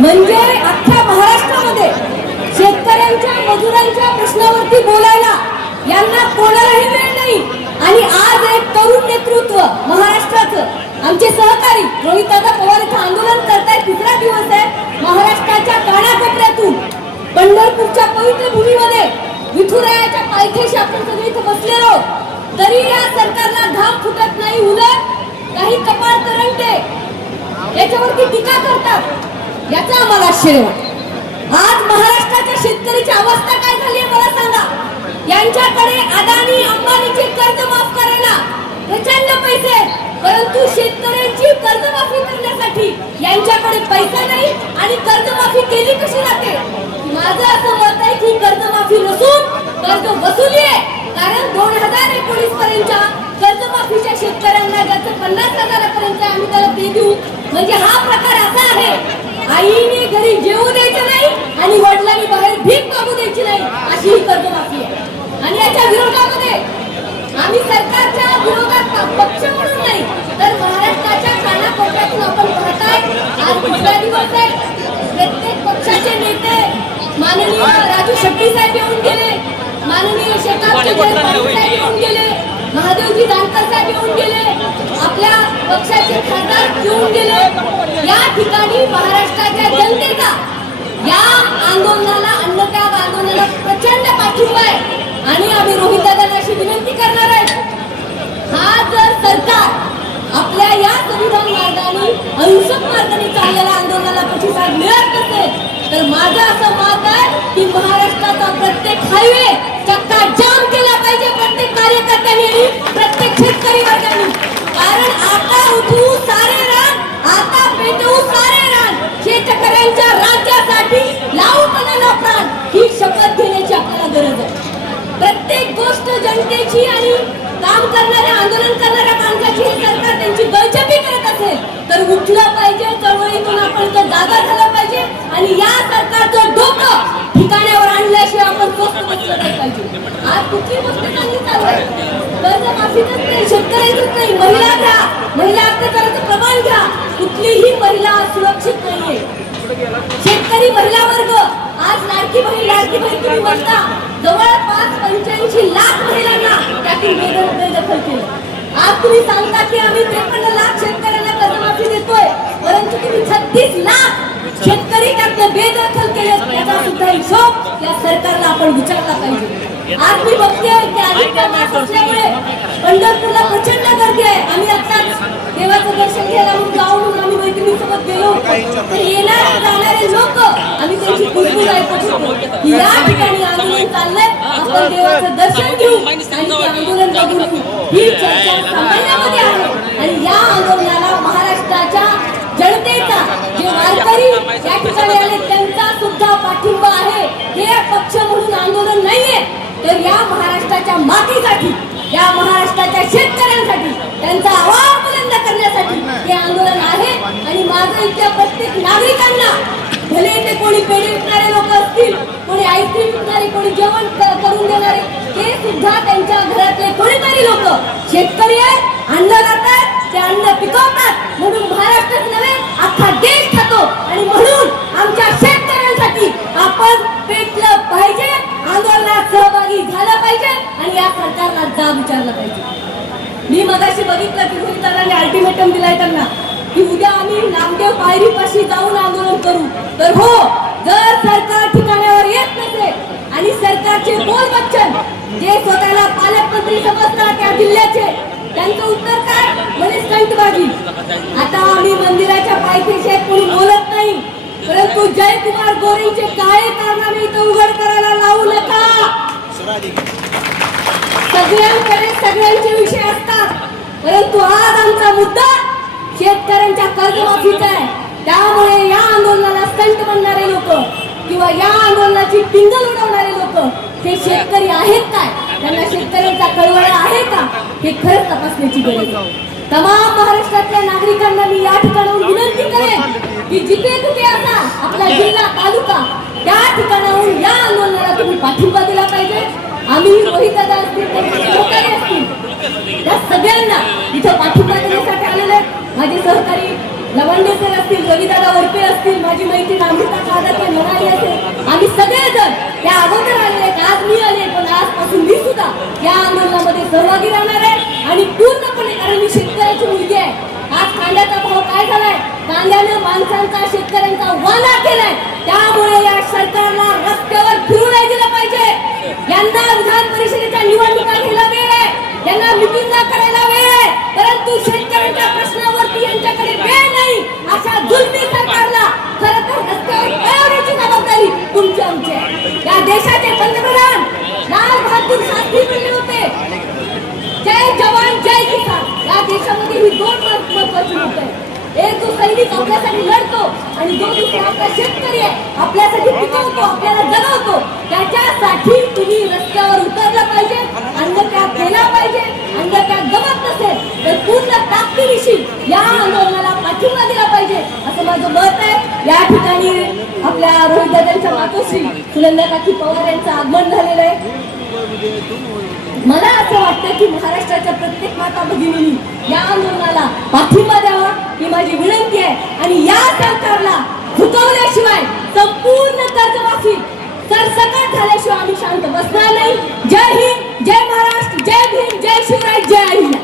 म्हणजे अख्ख्या महाराष्ट्रामध्ये शेतकऱ्यांच्या मजुरांच्या प्रश्नावरती बोलायला यांना कोणालाही वेळ नाही। आणि आज एक तरुण नेतृत्व महाराष्ट्राचं आमचे सहकारी रोहितदादा पवार इथं आंदोलन करतायत। तिसरा दिवस आहे। महाराष्ट्राच्या कानाकोपऱ्यातून पंढरपूरच्या पवित्र भूमीमध्ये विठुरायाच्या पायथ्याशी आपण सगळे इथं बसलेलो, तरी या सरकारला घाम फुटत नाही। उलट काही कपाळ तरंगते, याच्यावरती टीका करतात। याचा आम्हाला आश्चर्य वाटतं। आज महाराष्ट्राच्या शेतकऱ्याची अवस्था काय झाली आहे मला सांगा। यांच्याकडे अदानी अंबानीचे कर्ज माफ करायला प्रचंड पैसे, परंतु शेतकऱ्यांची कर्जमाफी करण्यासाठी यांच्याकडे पैसा नाही। आणि कर्जमाफी केली कशी जाते? माझं असं मत आहे की कर्जमाफी नसून कर्ज वसुली आहे। कारण 2019 पर्यंतच्या कर्जमाफीच्या शेतकऱ्यांना ज्याचं 50,000 पर्यंत आम्ही त्याला ते देऊ, म्हणजे हा प्रकार असा आहे, आईने घरी जेवू द्यायचं नाही आणि वडिलांनी बाहेर भीक मागू द्यायची नाही, अशी ही कर्जमाफी आहे। आणि याच्या विरोधामध्ये आम्ही सरकारच्या विरोधात पक्ष म्हणून नाही, तर महाराष्ट्राच्या कानाकोपऱ्यातून आपण पाहताय आज दुसरा दिवस आहे। प्रत्येक पक्षाचे नेते माननीय राजू शेट्टी साहेब येऊन गेले, माननीय शेकापचे साहेब येऊन गेले, महादेवजी जानकर साहेब येऊन गेले, आपल्या पक्षाचे खासदार येऊन गेले। या ठिकाणी महाराष्ट्राच्या जनतेचा या आंदोलनाला अन्नत्याग आंदोलनाला प्रचंड पाठिंबा आहे। आणि आम्ही रोहितदादांना अशी विनंती करणार आहे, हा जर सरकार आपल्या या संविधान मार्गाने अहिंसक मार्गाने चाललेल्या आंदोलनाला प्रतिसाद मिळत नसेल, तर माझं असं मत आहे की महाराष्ट्राचा प्रत्येक हायवे चक्का जाम केला पाहिजे, प्रत्येक कार्यकर्त्यांनी आणि प्रत्येक शेतकरी वर्गाने। कारण आता उठवू सारे रान, आता पेटवू सारे रान, शेतकऱ्यांच्या राज्यासाठी लावू पणाला प्राण, ही शपथ घेण्याची आपल्याला गरज आहे। प्रत्येक गोष्ट जनतेची आणि काम करणाऱ्या आंदोलन करणाऱ्या माणसाची हे सरकार त्यांची गळचेपी करत असेल तर उठलं पाहिजे, चळवळीतून आपण तर जागा झालं पाहिजे आणि या सरकारचं डोकं ठिकाण्यावर आणल्याशिवाय आपण स्वस्त बसलं नाही पाहिजे। आज कुठली गोष्ट चांगली चालू आहे, कर्जमाफीच नाही, शेतकऱ्यांचंच नाही, महिला घ्या, महिला अत्याचाराचं प्रमाण घ्या, कुठलीही महिला सुरक्षित नाहीये। शेतकरी महिला वर्ग आज लाडकी बहीण तुम्ही म्हणता, जवळपास 85 लाख महिलांना त्यातून बेदखल केलं। आज तुम्ही सांगता की आम्ही 53 लाख शेतकऱ्यांना कर्जमाफी देतोय, परंतु तुम्ही 36 लाख शेतकरी त्यातून बेदखल केले, त्याचा सुद्धा हिशोब या सरकारला आपण विचारला पाहिजे। आज मी बघते की आदित्य मास असल्यामुळे पंढरपूरला प्रचंड गर्दी आहे। आम्ही आताच देवाचं दर्शन घ्यायला म्हणून जाऊन आम्ही मैत्रिणीसोबत गेलो, तर येणारे जाणारे लोक आम्ही त्यांची कुजबूज ऐकत होतो की या ठिकाणी आंदोलन चाललंय, आपण देवाचं दर्शन घेऊ आणि ते आंदोलन बघून ही चर्चा सामान्यामध्ये आहे। आणि या आंदोलनाला महाराष्ट्राच्या जनतेचा, जे वारकरी या ठिकाणी आले त्यांचा सुद्धा पाठिंबा आहे। हे पक्ष म्हणून आंदोलन नाहीये, तर या महाराष्ट्राच्या मातीसाठी, या महाराष्ट्राच्या शेतकऱ्यांसाठी, त्यांचा आवाज बुलंद करण्यासाठी हे आंदोलन आहे। आणि माझं इथल्या प्रत्येक नागरिकांना, भले ते कोणी पेढे विकणारे लोक असतील, कोणी आईस्क्रीम विकणारे, कोणी जेवण करून देणारे, ते सुद्धा त्यांच्या घरातले कोणीतरी लोक शेतकरी आहेत, अन्नदाता, ते अन्न पिकवतात, म्हणून महाराष्ट्रच नव्हे अख्खा देश खातो। आणि म्हणून आमच्या शेतकऱ्यांसाठी आपण पेटलं पाहिजे, आंदोलनात सहभागी झालं पाहिजे आणि या सरकारला जाब विचारला पाहिजे। मी मगाशी बघितलं की रोहितदादांनी अल्टिमेटम दिलाय त्यांना की उद्या आम्ही नामदेव पायरीपाशी जाऊन आंदोलन करू। तर हो, जर सरकार ठिकाणावर येत नसेल आणि सरकारचे बोल बच्चन जे स्वतःला पालकमंत्री समजतात त्या जिल्ह्याचे, त्यांचं उत्तर काय? म्हणजे स्टंटबाजी। आता आम्ही मंदिराच्या पायथ्याशी कोणी बोलत नाही, परंतु जयकुमार गोरेंचे काय कारनामे इथं उघड करायला लावू नका। सगळ्यांकडे सगळ्यांचे विषय असतात, परंतु आज आमचा मुद्दा शेतकऱ्यांच्या कर्जमाफीचा आहे। त्यामुळे या आंदोलनाला स्टंट बनणारे लोक किंवा या आंदोलनाची टिंगल उडवणारे लोक हे शेतकरी आहेत काय, त्यांना शेतकऱ्यांचा कळवळा आहे का, हे खरंच तपासण्याची गरज आहे। तमाम महाराष्ट्रातल्या नागरिकांना मी या ठिकाणाहून विनंती करेन की जिथे कुठे असा आपला जिल्हा, तालुका, त्या ठिकाणाहून या आंदोलनाला तुम्ही पाठिंबा दिला पाहिजे। आम्ही रोहितदादा असतील, सहकारी असतील, त्या सगळ्यांना इथं पाठिंबा देण्यासाठी आलेले माझे सहकारी लवंडे सर असतील, रविदादा वरपे असतील, माझी मैत्रीण या देशाचे पंतप्रधान लाल बहादूर शास्त्री म्हणले होते, जय जवान जय किसान. या देशामध्ये ही दोन महत्वाची लोक आहेत. एक जो सैनिक आपल्यासाठी लढतो आणि जो दुसरा आपला शेतकरी आहे, आपल्यासाठी पिकवतो, आपल्याला जगवतो. त्याच्यासाठी तुम्ही रस्त्यावर उतरलं पाहिजे, अन्नत्याग केला पाहिजे. अन्नत्याग जमत नसेल तर पूर्ण ताकदीनिशी या आंदोलनाला पाठिंबा दिला पाहिजे असं माझं मत आहे. या ठिकाणी आपल्या रोहितदादांच्या मातोश्री सुनंदाकाठी पवार यांचं आगमन झालेलं आहे. मला असं वाटतं की महाराष्ट्राच्या प्रत्येक माता भगिनींनी या आंदोलनाला पाठिंबा द्यावा ही माझी विनंती आहे. आणि या सरकारला झुकवल्याशिवाय संपूर्ण कर्जमाफी सरसकट झाल्याशिवाय आम्ही शांत बसणार नाही. जय हिंद, जय महाराष्ट्र, जय भीम, जय शिवराय, जय अहिल्या.